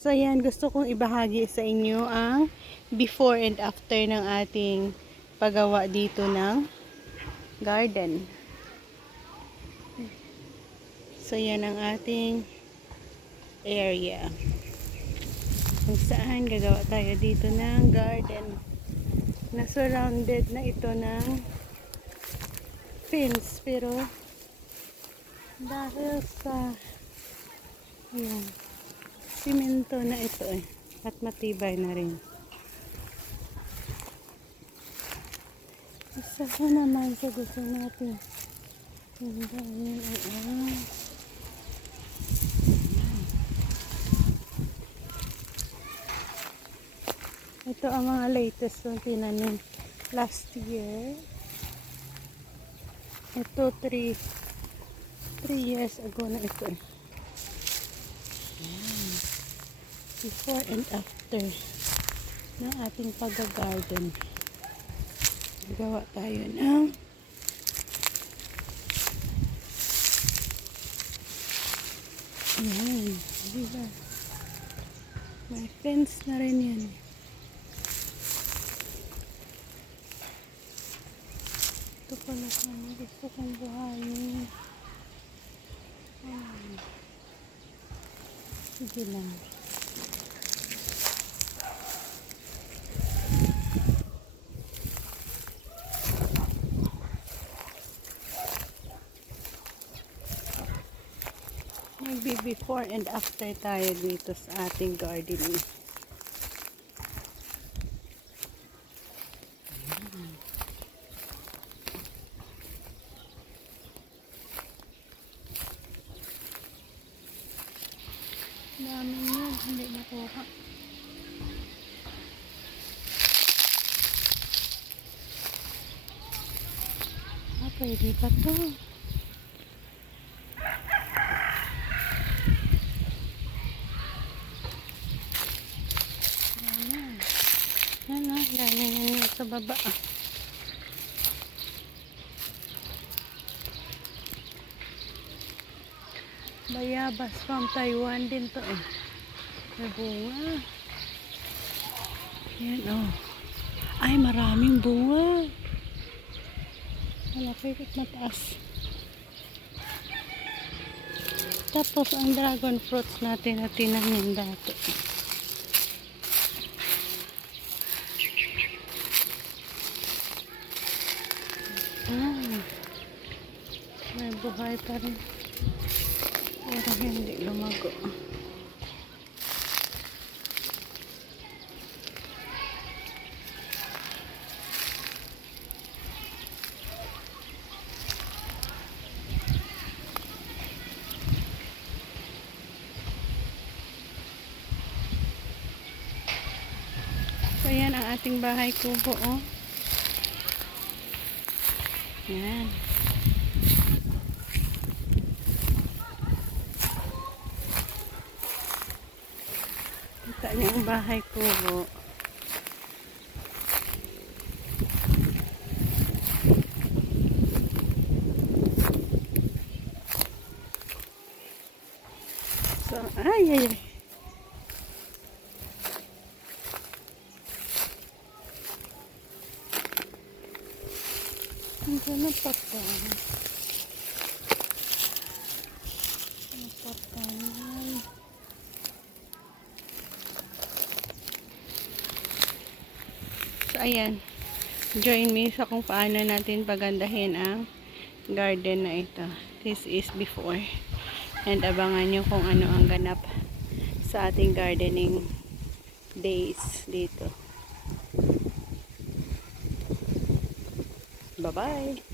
So yan, gusto kong ibahagi sa inyo ang before and after ng ating paggawa dito ng garden. So yan ang ating area. Kung saan gagawa tayo dito ng garden. Na surrounded na ito ng fence pero dahil sa ayan, simento na ito eh at matibay na rin. Isa ko naman sa gusto natin. Dami, oo. Ito ang mga latest kong tinanim last year. Ito 3 3 years ago na ito. eh. Ayan. Before and after ng ating pag-garden. Gawa tayo ng Ayan. Diba? May fence na rin yan. Ito pala kami. Gusto kong buhayin. Sige lang. Maybe before and after tayo dito sa ating gardening. Dami yun, hindi nakuha. Ah, pwede pa to. Ayan. Ayan ah, dami na yun sa baba ah. Bayabas from Taiwan din to eh. May bunga. Yan oh. Ay, maraming bunga. Malaki at mataas. Tapos ang dragon fruits natin na tinanim dati. Ah, may buhay pa rin. Pero hindi lumago. Yan ang ating bahay kubo, oh. Yan. Kita niyo ang bahay kubo. So, ay, ay, ay. Ang na pata. Ang pata yan. So, ayan. Join me sa kung paano natin pagandahin ang garden na ito. This is before. And abangan nyo kung ano ang ganap sa ating gardening days dito. Bye-bye!